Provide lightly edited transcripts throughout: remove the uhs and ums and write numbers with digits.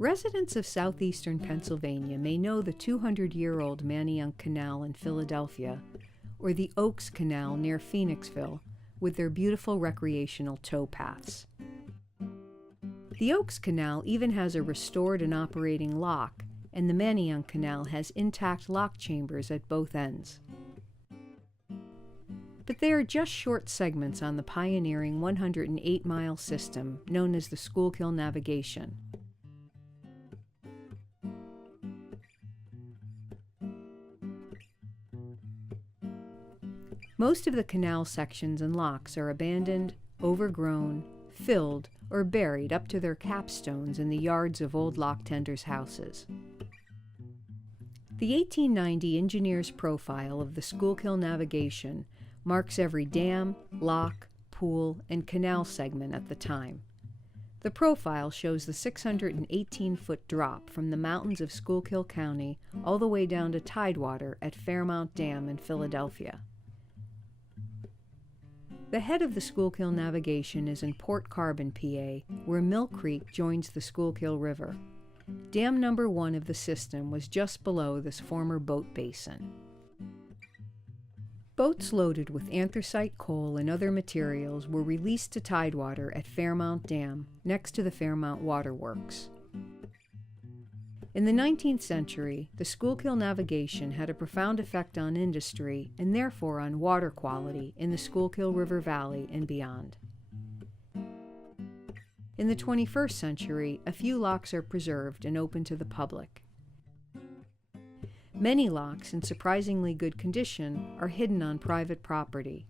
Residents of southeastern Pennsylvania may know the 200-year-old Manayunk Canal in Philadelphia, or the Oaks Canal near Phoenixville, with their beautiful recreational towpaths. The Oaks Canal even has a restored and operating lock, and the Manayunk Canal has intact lock chambers at both ends. But they are just short segments on the pioneering 108-mile system known as the Schuylkill Navigation. Most of the canal sections and locks are abandoned, overgrown, filled, or buried up to their capstones in the yards of old lock tenders' houses. The 1890 engineer's profile of the Schuylkill Navigation marks every dam, lock, pool, and canal segment at the time. The profile shows the 618-foot drop from the mountains of Schuylkill County all the way down to tidewater at Fairmount Dam in Philadelphia. The head of the Schuylkill Navigation is in Port Carbon, PA, where Mill Creek joins the Schuylkill River. Dam number 1 of the system was just below this former boat basin. Boats loaded with anthracite coal and other materials were released to tidewater at Fairmount Dam, next to the Fairmount Waterworks. In the 19th century, the Schuylkill Navigation had a profound effect on industry and therefore on water quality in the Schuylkill River Valley and beyond. In the 21st century, a few locks are preserved and open to the public. Many locks, in surprisingly good condition, are hidden on private property.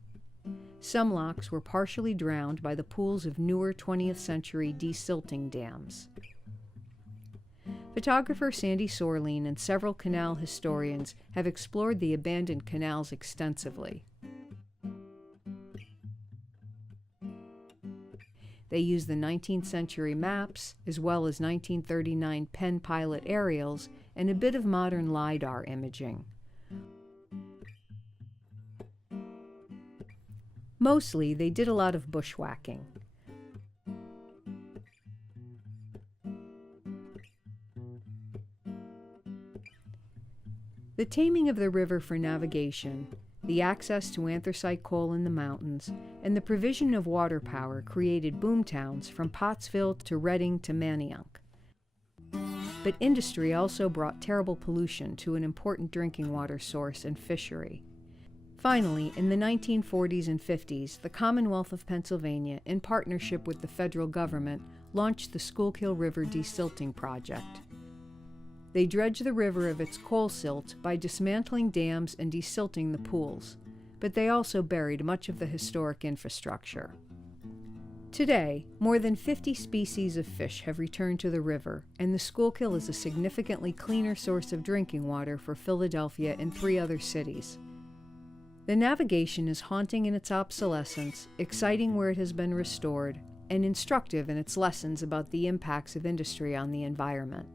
Some locks were partially drowned by the pools of newer 20th century desilting dams. Photographer Sandy Sorleen and several canal historians have explored the abandoned canals extensively. They use the 19th century maps, as well as 1939 Penn pilot aerials, and a bit of modern LiDAR imaging. Mostly, they did a lot of bushwhacking. The taming of the river for navigation, the access to anthracite coal in the mountains, and the provision of water power created boomtowns from Pottsville to Reading to Manayunk. But industry also brought terrible pollution to an important drinking water source and fishery. Finally, in the 1940s and 50s, the Commonwealth of Pennsylvania, in partnership with the federal government, launched the Schuylkill River Desilting Project. They dredged the river of its coal silt by dismantling dams and desilting the pools, but they also buried much of the historic infrastructure. Today, more than 50 species of fish have returned to the river, and the Schuylkill is a significantly cleaner source of drinking water for Philadelphia and 3 other cities. The navigation is haunting in its obsolescence, exciting where it has been restored, and instructive in its lessons about the impacts of industry on the environment.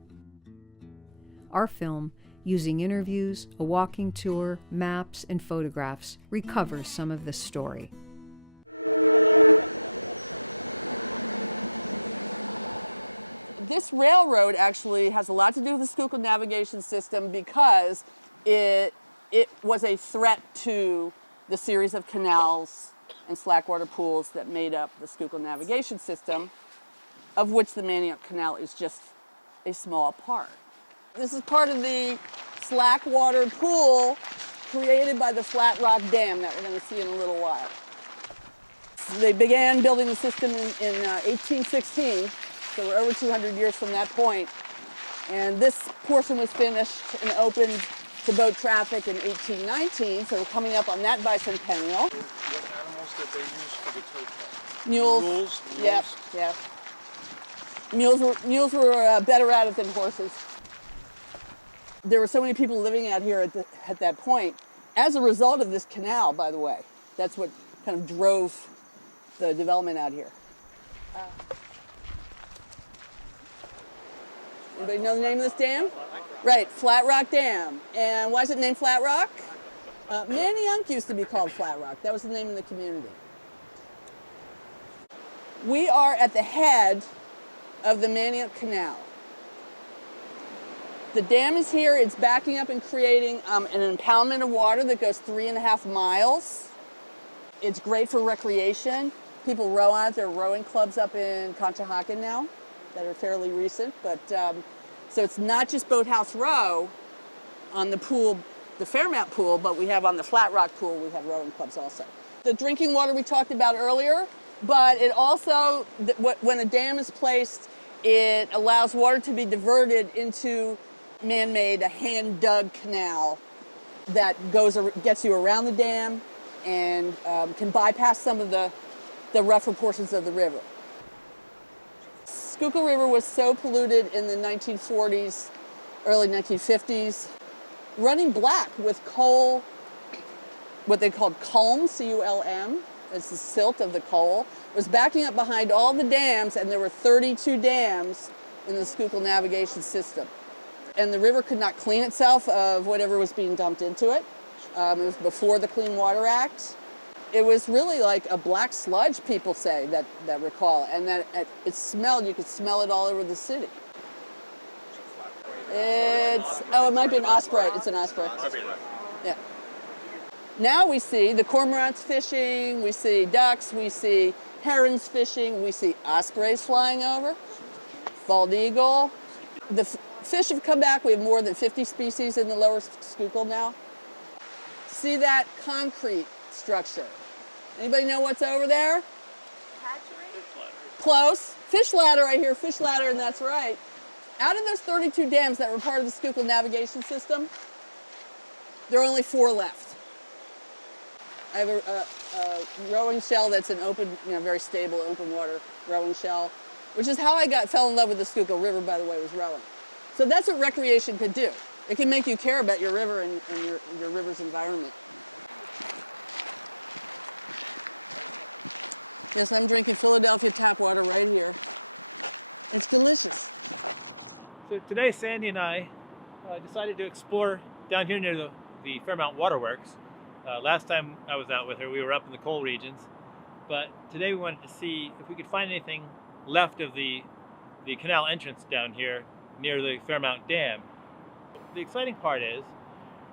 Our film, using interviews, a walking tour, maps, and photographs, recovers some of this story. This railroad actually has a lot to do with the Schuylkill Navigation System because it was a threat to the series of canals and slackwater pools that made up the Schuylkill Navigation System, of which the Manayunk Canal is just a small part. This is part of the slackwater pool created by the Flat Rock Dam that we're going to see in a little while. They began building the system in 1816, so we're over 200 years from that point. And this portion was finished and opened to boat traffic in 1819, so we're coming up on that bicentennial. What animals did they use for the towpath? Mules. Mules? Yep. Mules were better at it than horses. There were so many people living out here at that point as a result of this canal, by the way. That's what kind of drove the development out here. Anybody know the name of this dam? Right, Flat Rock Dam. And why is it named Flat Rock? Manayunk used to be called Flat Rock. That was the name of the community. We are at the head of the Manayunk Canal. The dam is here. It's backing up and creating an impoundment of water that goes 3.5 miles. It's great for recreation. People row on it. There are rowing clubs up in Conshohocken now that are fairly recent. But so it's not just Boathouse Row on the pool, the Fairmount pool, but we have on the Flat Rock pool, we have rowing clubs also. The drinking water we talked about earlier, but it also, when a dam is placed, it allows water to be diverted into man-made, a hand-dug canal that gets you around the dam and can bypass some of the rougher portions of the river. Schuylkill River was so polluted in the 1940s, early 1950s, running black with coal, what they called culm, C-U-L-M. It's the silt of the coal. It was backing up behind all the dams, and there were 32 dams in the Schuylkill navigation system. And the river could not clean itself of whatever was being dumped into it. It was before the Clean Water Act. It was really like a black sludge, people say, that recall, and that it smelled, you could smell it all over the city. It might be an osprey. It's an osprey. Yeah. Now we see the cormorants fishing, we see ducks, we see herons fishing, we see ospreys flying over, bald eagle. The fish have come back. We have more than 50 species in the lower Schuylkill now. See that concrete structure? Anybody know what's over there? Hatchery? Close. Fish ladder, I hear fish ladder, and that's right. Out of those 32 dams that were part of the Schuylkill navigation system, there are only 4 left. I have a rowing shell that's an open, very stable open water rowing shell, which is how I fell in love with the Schuylkill River, by the way, was rowing. So that's what recreation could do. It can make you care about your river and your river's environment. Yes, I'm drinking Philadelphia tap water right here. It's delicious. So today, Sandy and I decided to explore down here near the Fairmount Waterworks. Last time I was out with her, we were up in the coal regions. But today we wanted to see if we could find anything left of the canal entrance down here near the Fairmount Dam. The exciting part is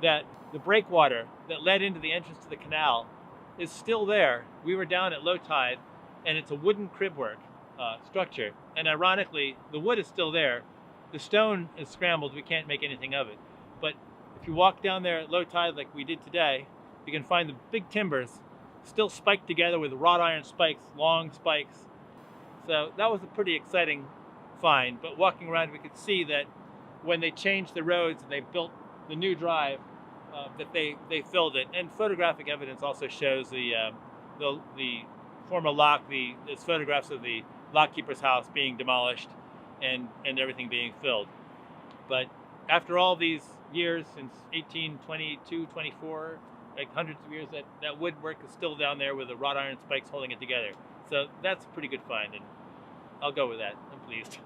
that the breakwater that led into the entrance to the canal is still there. We were down at low tide, and it's a wooden cribwork structure. And ironically, the wood is still there. The stone is scrambled. We can't make anything of it. But if you walk down there at low tide like we did today, you can find the big timbers still spiked together with wrought iron spikes, long spikes. So that was a pretty exciting find. But walking around, we could see that when they changed the roads and they built the new drive, that they filled it. And photographic evidence also shows the former lock, there's photographs of the lockkeeper's house being demolished and everything being filled. But after all these years, since 1822, 24, like hundreds of years, that woodwork is still down there with the wrought iron spikes holding it together. So that's a pretty good find, and I'll go with that. I'm pleased.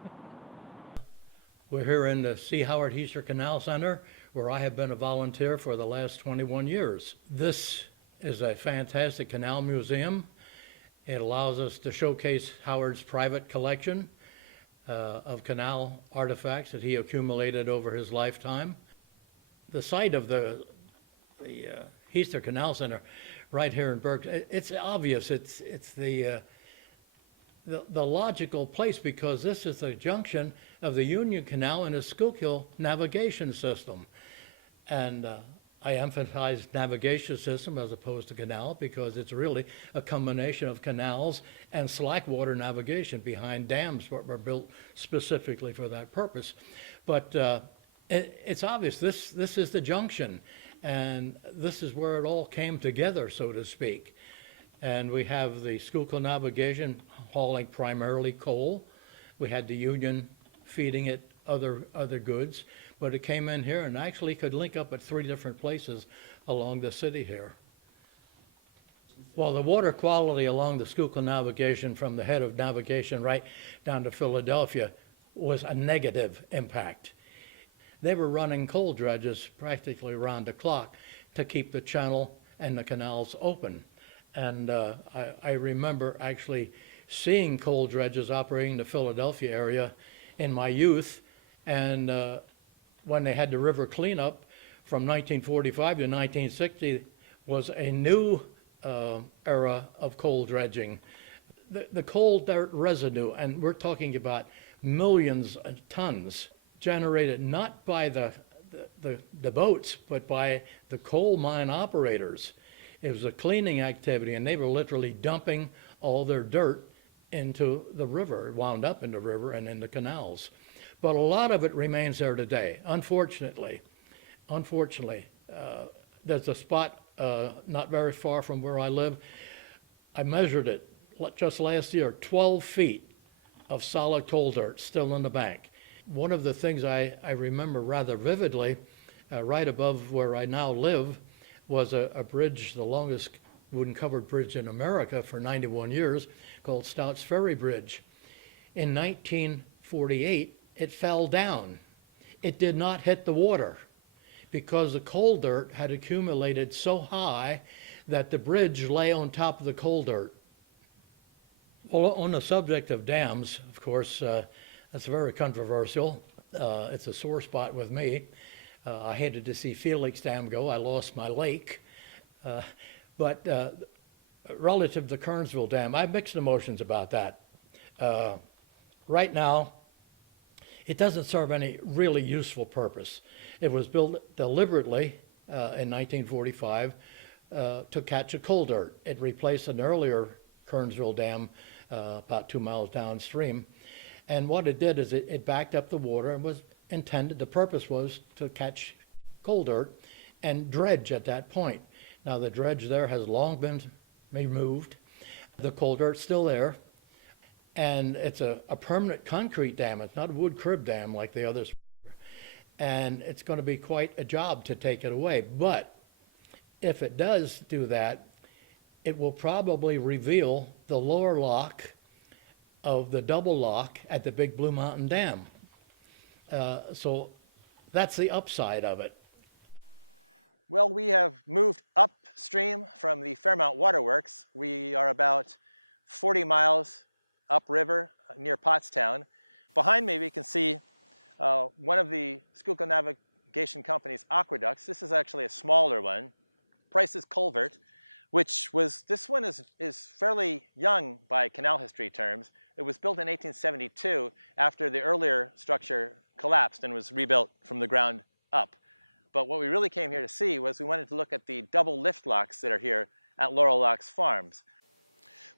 Well, we have moved upstream from the Fairmount Waterworks. We are about 40 miles upriver near Pottstown. Behind me, we can see one of the Schuylkill Navigation Company's aqueducts. This is actually a smaller one, Price's Culvert, this one is fairly young by canal history terms. It was built in 1872 after the earlier structure collapsed and was rebuilt from the ground up. But what we really came here to see was we wanted to look at the double lift locks that are here at Laurel Locks Farms.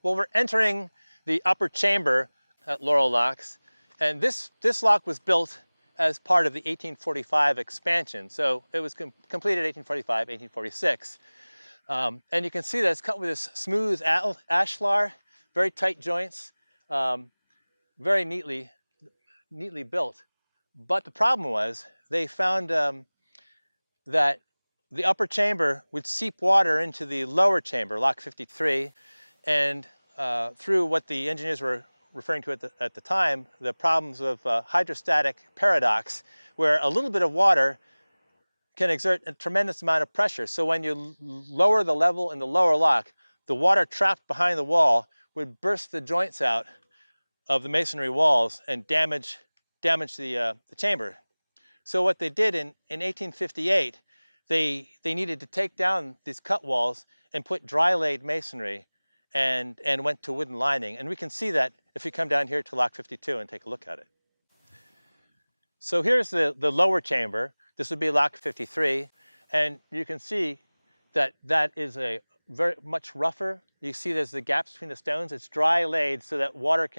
Well, we're entering the upper chamber at Laurel Locks, and this lock was built as part of the 1845 expansion. So it was completed 1845, 1846. And you can see that it's cut with this smooth ashlar, very tight joints, very neatly built. But the problem was they found that the upper chamber would seep water into the lower chamber, lock 53, and through what the engineers were referring to at the time, the problems of hydrostatic paradox, where a little bit of water can exert a tremendous amount of pressure. So when you lower the level in the lower lock, the water trapped behind the wall would burst the joints out of the masonry walls and damage the chamber. So what they did in 1858, they needed to take down these cut walls and put dry laid masonry and went to wooden lining. And we can see that if you come down here to lock 52 and take a look at it. So here's the lower chamber. This would be lock 53. And you can see that is a very much rougher. You see there's the gaps between the stones. It's dry laid so that water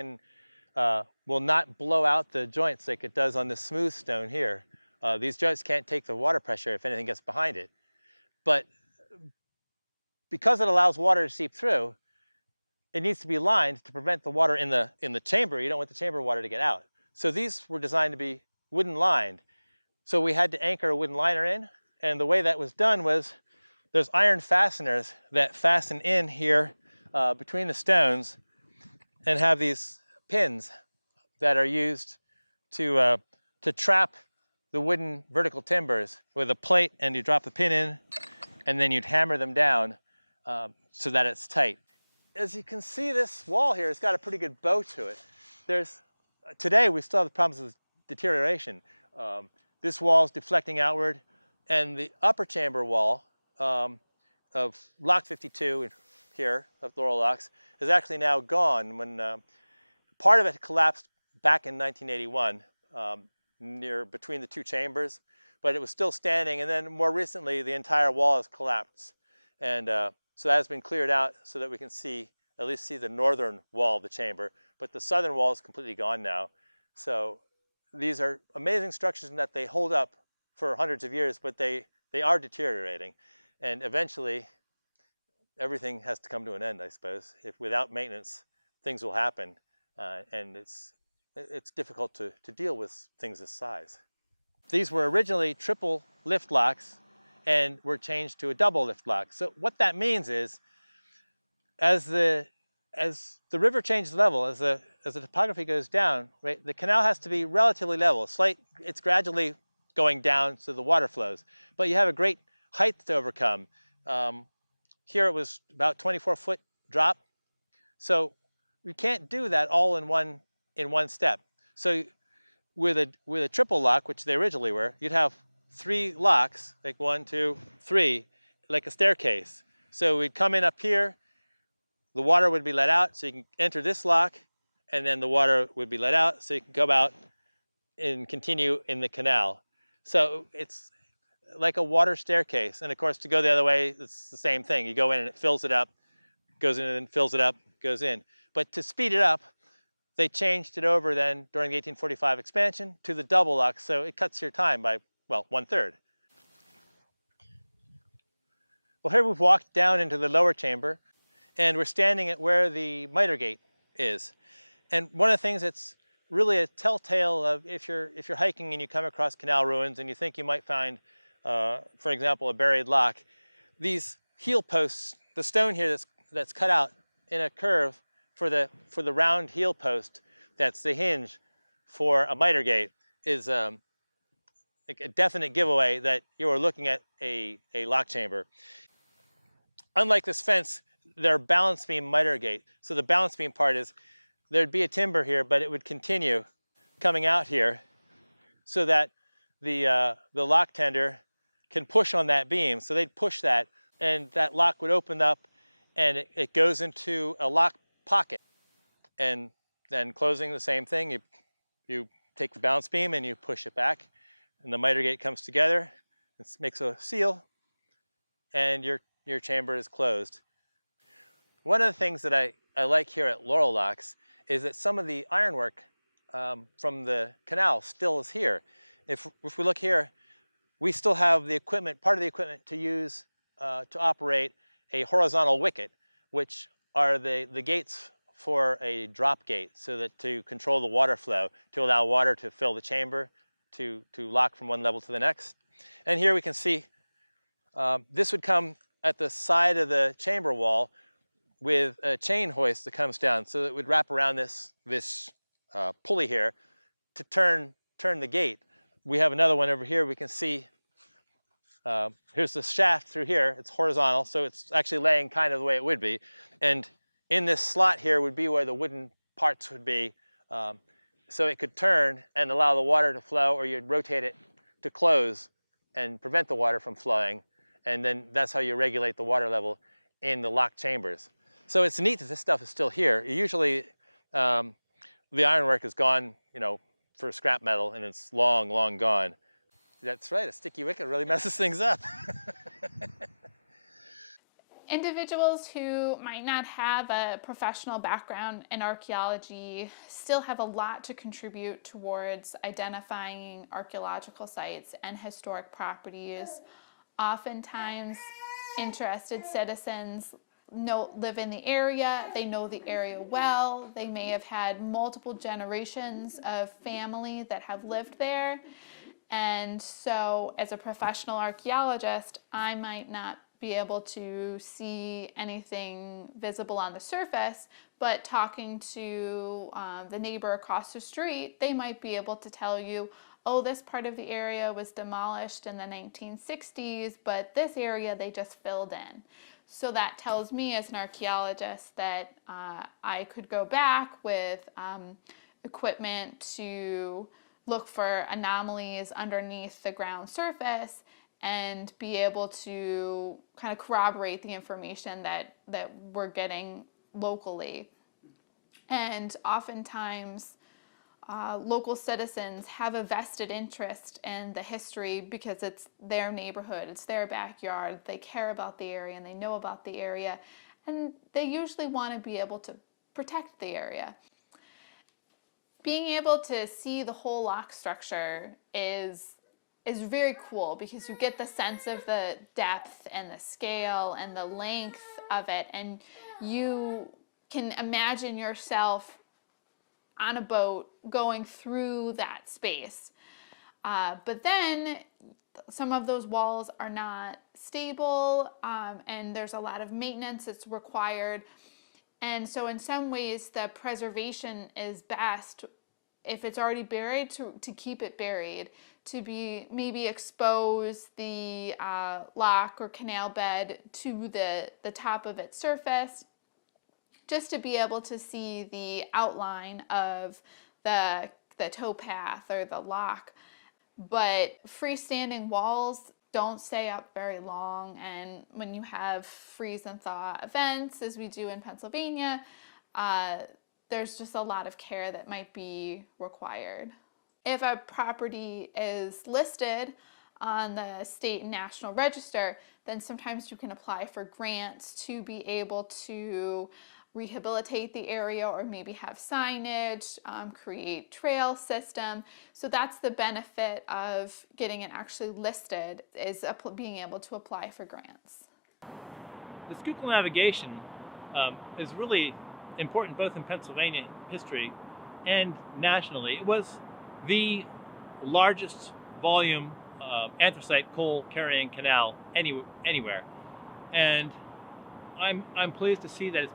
will not blow out the joints like it does on the smooth stone here. These joints can't take the water pressure if anything gets behind it. But because it allows water to seep through, it needs to be lined to prevent the water in the chamber. You don't want the chamber water to get out. So these were designed to be wooden lined. So we had to anchor a wooden liner in, and the way that was done was there's iron fasteners that fasten in here between the stones and have these pins that are used to trap the wooden vertical timbers with a plate, and you drop the pin in and then you'd hammer them down so that it's tight. As you can see, this wall here has got a pretty good bow to it. Today we still have the problems with deterioration. This wall is deflecting outward, and the upper chamber wall of lock 52 here of Laurel Locks is actually now gone. When part of it collapsed back in 1981 between the two chambers, but it was still standing, and then more recently the entire wall has collapsed, and so that has been cleared out so that we can at least see the northern wall of the chamber, but the southern wall is completely gone now. So these are amazing structures in that they hold up for hundreds of years, but they are deteriorating, and eventually everything has to come to an end, I suppose. If without maintenance, things will happen, and it's difficult to deal with things this size. These were originally triple lift locks and were changed to a double lift lock. So what that means is, as the river changes level, as the topography goes down, right, the canal has to be relatively level. It's gradually going down so the water flows, but you have a great height to overcome. Here it was about 24-foot drop, so you can't do that all in one step. So with a triple lock, which they originally were, you'd have 3 locks, like 1, 2, 3, like a staircase. So we'd come in up here, the water would be let out, so you can enter this lock, and then the water would be let out, so you can go out and continue in the canal. So it's like a water staircase. And of course, to go the other way, it's the same thing. You go in and it fills it up, goes in and then fills it up, goes in. But to speed it up, they changed it over then during the 1845 expansion to the double lock, so it cuts your time by, well, 1/3. Well, here we've walked down into the lower chamber, and we're standing at where the miter gate is. And one of the things that's really a telltale of if you're hiking and you come across canal ruins and you think you might find, for example, a buried lock, these heel posts, the stone here that's cut out in a curve for the round heel post, that's the hinge for a miter gate, is like a definite giveaway that you are looking at a lock chamber. Unlike this fence, they're balance beam miter gate. So the balance beam part is there'd be a timber here, but it would continue coming out here so that the lock tender can push on that beam. So they'd push that, and that lock would open up, and it goes into a lock pocket. And then closing, the same thing. You take the balance beam and you push it back, and the miter gate comes together. It makes a seal, and your chamber is closed. One of the things that I like here at Laurel Locks is that some of the ironwork from the canal still is here. If we look here, we still have the equipment, part of the equipment to use to operate a horizontal wicket, which are the gates for a drop gate, so that to control the water flow, to allow water to fill the chamber, to lock from one level to the next. And here we can see this would come at the side of the chamber wall with a chain hoist that comes down, so it would wrap around this pulley here to turn the gate. We have another one over here. We can see here's the shaft through here. It's horizontal, so it's actually laying kind of the way it would be. And in this slot here would be where the wooden parts would be, so it could turn and allow the water to flow, or you'd rotate it to close and prevent the water from flowing. And then that's how you regulate the water level in the locked chambers. So it's neat that this stuff is still here. Usually the ironwork is gone, for scrap metal, and it's long, long gone. That's right, a sticky wicket really messes things up. Individuals who might not have a professional background in archaeology still have a lot to contribute towards identifying archaeological sites and historic properties. Oftentimes, interested citizens live in the area, they know the area well, they may have had multiple generations of family that have lived there. And so as a professional archaeologist, I might not be able to see anything visible on the surface, but talking to the neighbor across the street, they might be able to tell you, oh, this part of the area was demolished in the 1960s, but this area they just filled in. So that tells me as an archaeologist that I could go back with equipment to look for anomalies underneath the ground surface and be able to kind of corroborate the information that we're getting locally. And oftentimes local citizens have a vested interest in the history because it's their neighborhood, it's their backyard, they care about the area and they know about the area, and they usually want to be able to protect the area. Being able to see the whole lock structure is very cool because you get the sense of the depth and the scale and the length of it, and you can imagine yourself on a boat going through that space. But then some of those walls are not stable, and there's a lot of maintenance that's required. And so in some ways the preservation is best if it's already buried to keep it buried, to be maybe expose the lock or canal bed to the top of its surface, just to be able to see the outline of the towpath or the lock. But freestanding walls don't stay up very long, and when you have freeze and thaw events, as we do in Pennsylvania, there's just a lot of care that might be required. If a property is listed on the state and national register, then sometimes you can apply for grants to be able to rehabilitate the area or maybe have signage, create trail system. So that's the benefit of getting it actually listed, is being able to apply for grants. The Schuylkill navigation is really important both in Pennsylvania history and nationally. It was the largest volume anthracite coal carrying canal anywhere, and I'm pleased to see that it's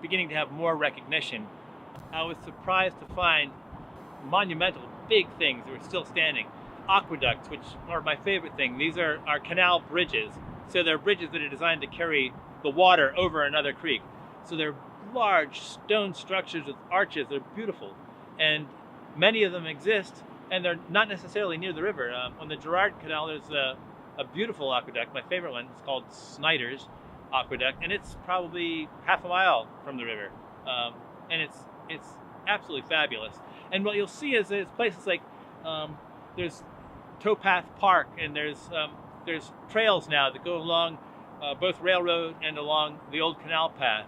beginning to have more recognition. I was surprised to find monumental big things that were still standing. aqueducts, which are my favorite thing. These are canal bridges. So they're bridges that are designed to carry the water over another creek. So they're large stone structures with arches. They're beautiful. And many of them exist, and they're not necessarily near the river. On the Girard Canal, there's a beautiful aqueduct. My favorite one is called Snyder's Aqueduct, and it's probably half a mile from the river. And it's absolutely fabulous. And what you'll see is there's places like there's Towpath Park, and there's trails now that go along both railroad and along the old canal path,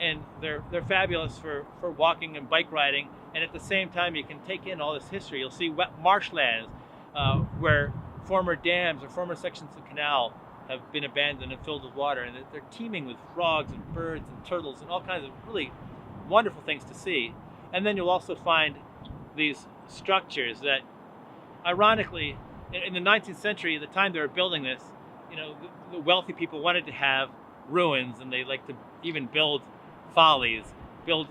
and they're fabulous for walking and bike riding. And at the same time, you can take in all this history. You'll see wet marshlands where former dams or former sections of canal have been abandoned and filled with water, and they're teeming with frogs and birds and turtles and all kinds of really wonderful things to see. And then you'll also find these structures that, ironically, in the 19th century, at the time they were building this, you know, the wealthy people wanted to have ruins, and they like to even build follies, build,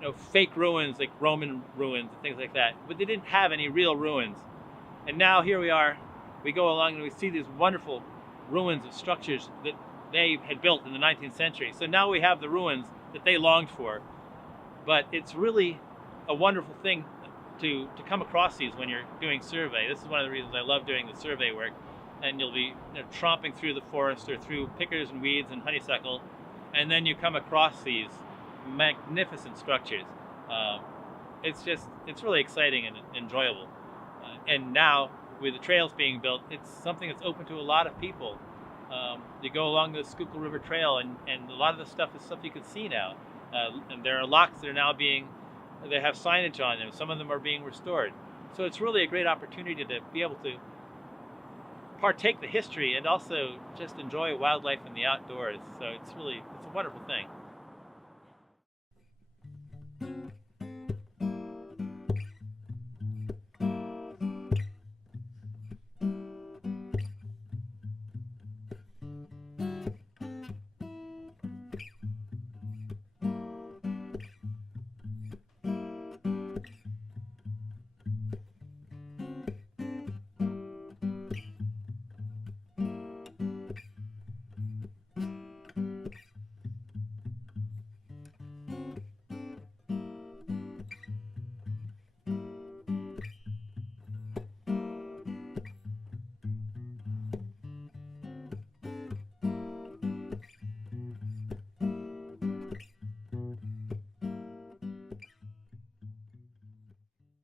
you know, fake ruins like Roman ruins and things like that. But they didn't have any real ruins. And now here we are, we go along and we see these wonderful ruins of structures that they had built in the 19th century. So now we have the ruins that they longed for. But it's really a wonderful thing to come across these when you're doing survey. This is one of the reasons I love doing the survey work. And you'll be, you know, tromping through the forest or through pickers and weeds and honeysuckle, and then you come across these magnificent structures. It's really exciting and enjoyable. And now, with the trails being built, it's something that's open to a lot of people. You go along the Schuylkill River Trail, and a lot of the stuff is stuff you can see now. And there are locks that are now they have signage on them. Some of them are being restored. So it's really a great opportunity to be able to partake the history and also just enjoy wildlife in the outdoors. So it's a wonderful thing.